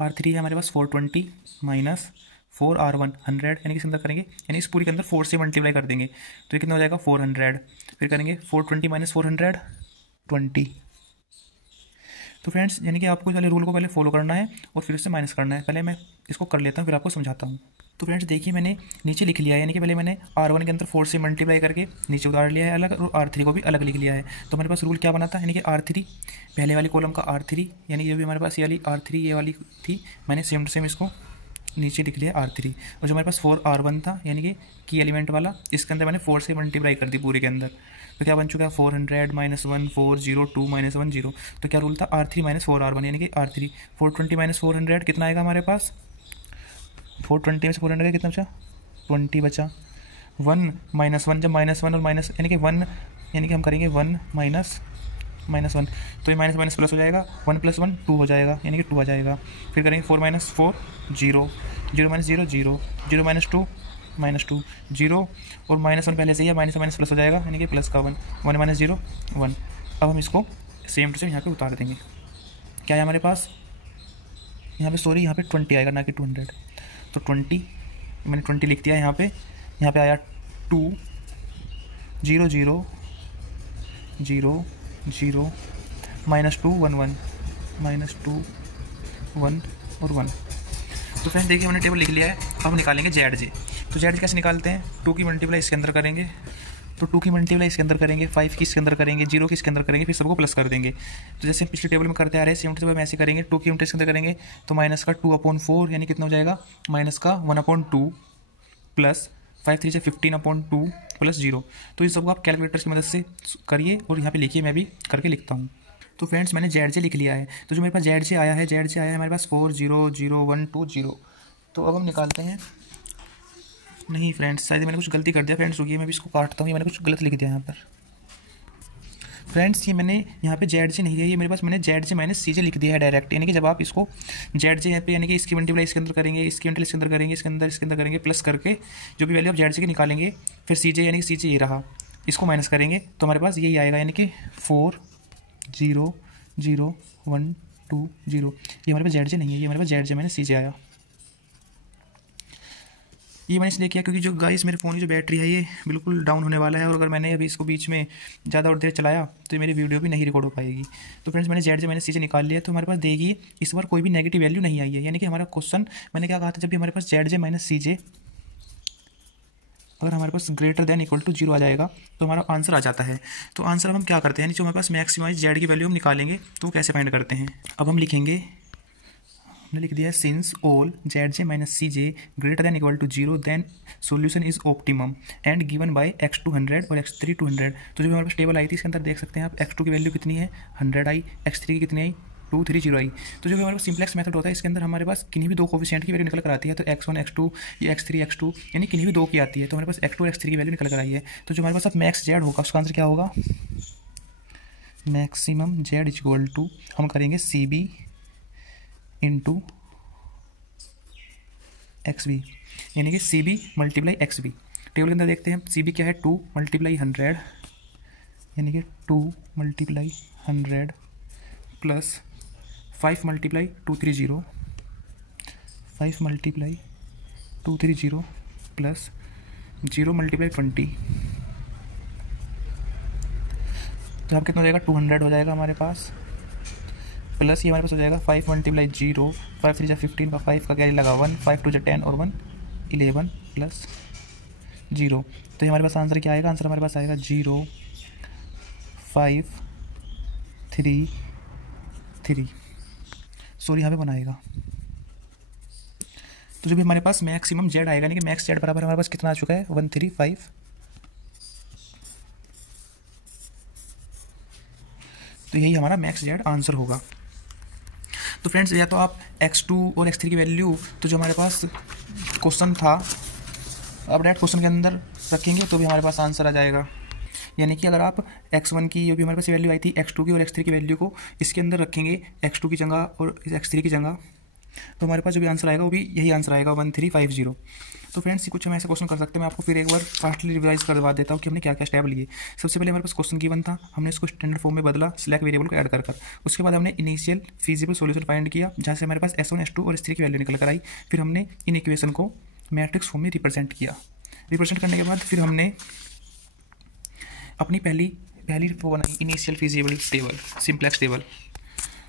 R3 है हमारे पास 420 माइनस 4R1 100, यानी कि इसके अंदर करेंगे, यानी इस पूरी के अंदर 4 से मल्टीप्लाई कर देंगे तो ये कितना हो जाएगा 400। फिर करेंगे 420 माइनस 400 20। तो फ्रेंड्स यानी कि आपको पहले रूल को पहले फॉलो करना है और फिर उससे माइनस करना है। पहले मैं इसको कर लेता हूँ फिर आपको समझाता हूँ। तो फ्रेंड्स देखिए मैंने नीचे लिख लिया है, यानी कि पहले मैंने R1 के अंदर 4 से मल्टीप्लाई करके नीचे उतार लिया है अलग, और R3 को भी अलग लिख लिया है। तो हमारे पास रूल क्या बना था, यानी कि R3 पहले वाली कॉलम का R3, यानी ये भी हमारे पास ये वाली R3 ये वाली थी, मैंने सेम टू सेम इसको नीचे लिख लिया R3। और जो हमारे पास 4R1 था यानी कि की एलिमेंट वाला, इसके अंदर मैंने 4 से मल्टीप्लाई कर दी पूरे के अंदर, तो क्या बन चुका है 400 माइनस 1 4 0 2 माइनस 1 0। तो क्या रूल था R3 माइनस 4R1 यानी कि R3। 420 माइनस 400 कितना आएगा हमारे पास, 420 में से 400 का कितना बचा, 20 बचा। 1 माइनस 1, जब माइनस 1 और माइनस यानी कि 1 यानी कि हम करेंगे 1 माइनस 1, तो ये माइनस माइनस प्लस हो जाएगा, 1 + 1 2 हो जाएगा, यानी कि 2 आ जाएगा। फिर करेंगे 4 माइनस 4 0 0 माइनस 0 0 0 माइनस 2 0 और -1 पहले से ही है, माइनस माइनस प्लस हो जाएगा, यानी कि प्लस का 1 1 माइनस 0 1। अब हम इसको सेम टू सेम यहाँ पे उतार देंगे। क्या है हमारे पास यहाँ पे, सॉरी यहाँ पे 20 आएगा ना कि 200। तो 20 मैंने 20 लिख दिया यहाँ पे आया 2 0 0 0 0 -2 1 1 -2 1 और 1। तो फ्रेंड्स देखिए हमने टेबल लिख लिया है। अब हम निकालेंगे ZJ। तो ZJ कैसे निकालते हैं, 2 की मल्टीप्लाई इसके अंदर करेंगे, तो 2 की मल्टीप्लाई इसके अंदर करेंगे, 5 की इसके अंदर करेंगे, 0 की इसके अंदर करेंगे, फिर सबको प्लस कर देंगे। तो जैसे हम पिछले टेबल में करते आ रहे हैं सेम टेबल में ऐसे करेंगे, 2 की यूनिट इसके अंदर करेंगे तो माइनस का 2/4 यानी कितना हो जाएगा, माइनस का 1/2 प्लस 5 3 से 15/2 प्लस 0। तो इन सबको आप कैलकुलेटर की मदद से करिए और यहाँ पे लिखिए, मैं भी करके लिखता हूँ। तो फ्रेंड्स मैंने ZJ लिख लिया है। तो जो मेरे पास ZJ आया है हमारे पास 4 0 0 1 2 0। तो अब हम निकालते हैं, नहीं फ्रेंड्स शायद मैंने कुछ गलती कर दिया। फ्रेंड्स रुकिए मैं भी इसको काटता हूँ, ये मैंने कुछ गलत लिख दिया यहाँ पर। फ्रेंड्स ये मैंने यहाँ पे ZJ नहीं दिया, ये मेरे पास मैंने ZJ माइनस CJ लिख दिया है डायरेक्ट। यानी कि जब आप इसको ZJ यहाँ पे यानी कि इसकी मल्टीप्लाई इसके अंदर करेंगे, इसकी मल्टीप्लाई इसके अंदर करेंगे, इसके अंदर करेंगे, प्लस करके जो भी वैल्यू आप ZJ की निकालेंगे, फिर CJ यानी कि CJ ये रहा, इसको माइनस करेंगे तो हमारे पास यही आएगा, यानी कि 4 0 0 1 2 0। ये हमारे पास ZJ नहीं है, ये हमारे पास ZJ माइनस CJ आया। ये मैंने इसलिए किया क्योंकि जो गाइस मेरे फ़ोन की जो बैटरी है ये बिल्कुल डाउन होने वाला है, और अगर मैंने अभी इसको बीच में ज़्यादा और देर चलाया तो मेरी वीडियो भी नहीं रिकॉर्ड हो पाएगी। तो फ्रेंड्स मैंने ZJ मैंने CJ निकाल लिया, तो हमारे पास देखिए इस बार कोई भी नेगेटिव वैल्यू नहीं आई है। यानी कि हमारा क्वेश्चन, मैंने क्या कहा था, जब भी हमारे पास ZJ माइनस CJ अगर हमारे पास ग्रेटर देन इक्वल टू 0 आ जाएगा तो हमारा आंसर आ जाता है। तो आंसर हम क्या करते हैं, यानी जो हमारे पास मैक्सिमाइज Z की वैल्यू हम निकालेंगे तो वो कैसे फाइंड करते हैं। अब हम लिखेंगे, हमने लिख दिया since all ZJ minus CJ greater than equal to 0 then solution is optimum and given by x2 100 और x3 200। तो जो हमारे पास टेबल आई थी इसके अंदर देख सकते हैं आप, x2 की वैल्यू कितनी है 100 आई, x3 की कितनी आई 230 आई। तो जो हमारे पास सिंप्लेक्स मेथड होता है इसके अंदर हमारे पास किन्हीं भी दो कोफिशिएंट की वैल्यू निकल कर आती है। तो x1 x2 या x3 x2 यानी किन्हीं भी दो की आती है, तो हमारे पास x2 और x3 की वैल्यू निकल कर आई है। तो जो हमारे पास अब मैक्स Z होगा उसका आंसर क्या होगा, मैक्सिमम Z इक्वल टू हम करेंगे CB इंटू एक्स बी, यानी कि C B multiply X B. Table के अंदर देखते हैं सी बी क्या है, 2 मल्टीप्लाई 100, यानी कि 2 multiply 100 plus 5 multiply 230, 5 multiply 230 plus 0 multiply 20, तो यहाँ कितना हो जाएगा, 200 हो जाएगा हमारे पास, प्लस ये हमारे पास हो जाएगा 5 मल्टीप्लाई 0, 5 3 15 का 5 का कैरी लगा 1, 5 2 10 और 1 11 प्लस 0। तो ये हमारे पास आंसर क्या आएगा, आंसर हमारे पास आएगा 0 5 3 3। सॉरी यहाँ पे बनाएगा, तो जो भी हमारे पास मैक्सिमम जेड आएगा, यानी कि मैक्स जेड बराबर हमारे पास कितना आ चुका है, 135। तो यही हमारा मैक्स जेड आंसर होगा। तो फ्रेंड्स, या तो आप x2 और x3 की वैल्यू तो जो हमारे पास क्वेश्चन था अब डायरेक्ट क्वेश्चन के अंदर रखेंगे तो भी हमारे पास आंसर आ जाएगा। यानी कि अगर आप x1 की जो भी हमारे पास वैल्यू आई थी, x2 की और x3 की वैल्यू को इसके अंदर रखेंगे x2 की जगह और x3 की जगह, तो हमारे पास जो भी आंसर आएगा वो भी यही आंसर आएगा, 1350। तो फ्रेंड्स, कुछ हम ऐसे क्वेश्चन कर सकते हैं। मैं आपको फिर एक बार फास्टली रिवाइज करवा देता हूँ कि हमने क्या क्या स्टेप लिए। सबसे पहले हमारे पास क्वेश्चन गिवन था, हमने इसको स्टैंडर्ड फॉर्म में बदला सिलेक्ट वेरिएबल को ऐड कर। उसके बाद हमने इनिशियल फीजिबल सॉल्यूशन फाइंड किया, जहाँ से हमारे पास S1 S2 और S3 की वैल्यू निकल कर आई। फिर हमने इन इक्वेशन को मैट्रिक्स फॉर्म में रिप्रेजेंट किया। रिप्रेजेंट करने के बाद फिर हमने अपनी पहली वो बनाई initial feasible table, simplex table.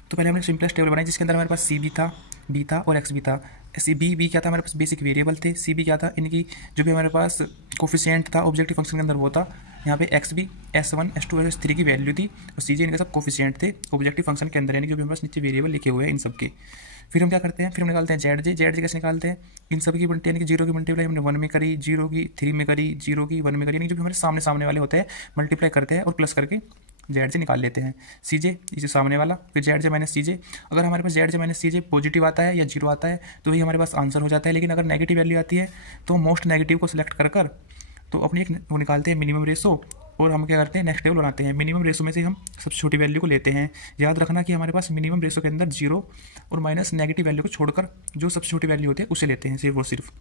तो पहले हमने सिंप्लेक्स टेबल बनाई जिसके अंदर हमारे पास सी बी था, बी था और एक्स बी था। बी क्या था, हमारे पास बेसिक वेरिएबल थे। सी बी क्या था, इनकी जो भी हमारे पास कोफिशिएंट था ऑब्जेक्टिव फंक्शन के अंदर वो था। यहाँ पे एक्स बी S1 S2 और S3 की वैल्यू थी और सी जे इनके सब कोफिशिएंट थे ऑब्जेक्टिव फंक्शन के अंदर, यानी जो भी हमारे पास नीचे वेरिएबल लिखे हुए हैं इन सब के। फिर हम क्या करते हैं, फिर हम निकालते हैं जेड जे कैसे निकालते हैं, इन सब की मल्टी, यानी कि 0 की मल्टीप्लाई हमने 1 में करी, 0 की 3 में करी, 0 की 1 में करी, यानी जो भी हमारे सामने वाले होते हैं मल्टीप्लाई करते हैं और प्लस करके जेड से निकाल लेते हैं। सी जे इसे सामने वाला, फिर जेड जे माइनस सी जे। अगर हमारे पास Z J minus C J positive आता है या 0 आता है तो वही हमारे पास आंसर हो जाता है। लेकिन अगर नेगेटिव वैल्यू आती है तो मोस्ट नेगेटिव को सिलेक्ट कर तो अपनी एक वो निकालते हैं मिनिमम रेशो, और हम क्या करते हैं नेक्स्ट टेबल बनाते हैं। मिनिमम रेशो में से हम सबसे छोटी वैल्यू को लेते हैं। याद रखना कि हमारे पास मिनिमम रेशो के अंदर 0 और माइनस नेगेटिव वैल्यू को छोड़कर जो सबसे छोटी वैल्यू होती है उसे लेते हैं, सिर्फ और सिर्फ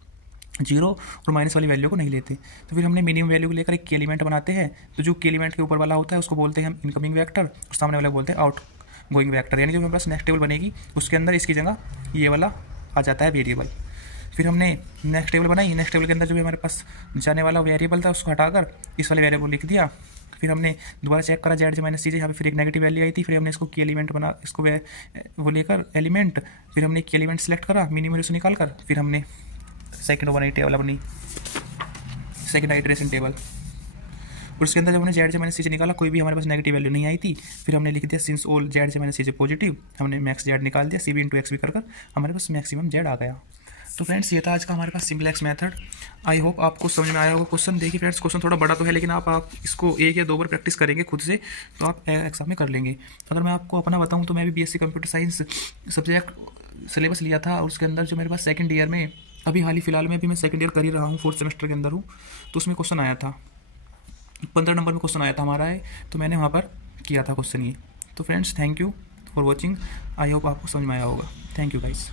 0 और माइनस वाली वैल्यू को नहीं लेते। तो फिर हमने मिनिमम वैल्यू को लेकर एक एलिमेंट बनाते हैं। तो जो एलिमेंट के ऊपर वाला होता है उसको बोलते हैं हम इनकमिंग वेक्टर और सामने वाला बोलते हैं आउट गोइंग वेक्टर। यानी जो हमारे पास नेक्स्ट टेबल बनेगी उसके अंदर इसकी जगह ये वाला आ जाता है वेरिएबल। फिर हमने नेक्स्ट टेबल बनाई, नेक्स्ट टेबल के अंदर जो भी हमारे पास जाने वाला वेरिएबल था उसको हटाकर इस वाले वेरिएबल लिख दिया। फिर हमने दोबारा चेक करा जेड जे माइनस सी जे, यहाँ पे फिर एक नेगेटिव वैल्यू आई थी। फिर हमने इसको की एलिमेंट बना, इसको वो लेकर एलिमेंट, फिर हमने की एलिमेंट सेलेक्ट करा मिनिमम रेशो निकाल कर, फिर हमने सेकंड बनाई टेबल अपनी, सेकंड आइटरेशन टेबल। और उसके अंदर जब हमने जेड जे माइनस सी जे निकाला कोई भी हमारे पास नेगेटिव वैल्यू नहीं आई थी। फिर हमने लिख दिया since all Z J minus C J positive, हमने मैक्स जेड निकाल दिया, C B into X B कर हमारे पास मैक्सिमम जेड आ गया। तो फ्रेंड्स, ये था आज का हमारे पास सिंप्लेक्स मेथड। आई होप आपको समझ में आया होगा। क्वेश्चन देखिए फ्रेंड्स, क्वेश्चन थोड़ा बड़ा तो है, लेकिन आप इसको 1 या 2 बार प्रैक्टिस करेंगे खुद से तो आप एग्जाम में कर लेंगे। अगर मैं आपको अपना बताऊं तो मैं भी BSc computer science subject syllabus लिया था, और उसके अंदर जो मेरे पास सेकंड ईयर में अभी हाल ही फिलहाल में भी मैं सेकंड ईयर कर ही रहा हूँ, 4th सेमेस्टर के अंदर हूँ। तो उसमें क्वेश्चन आया था 15 नंबर में क्वेश्चन आया था हमारा है, तो मैंने वहाँ पर किया था क्वेश्चन ये। तो friends, thank you for watching. I hope आपको समझ में आया होगा। Thank you guys.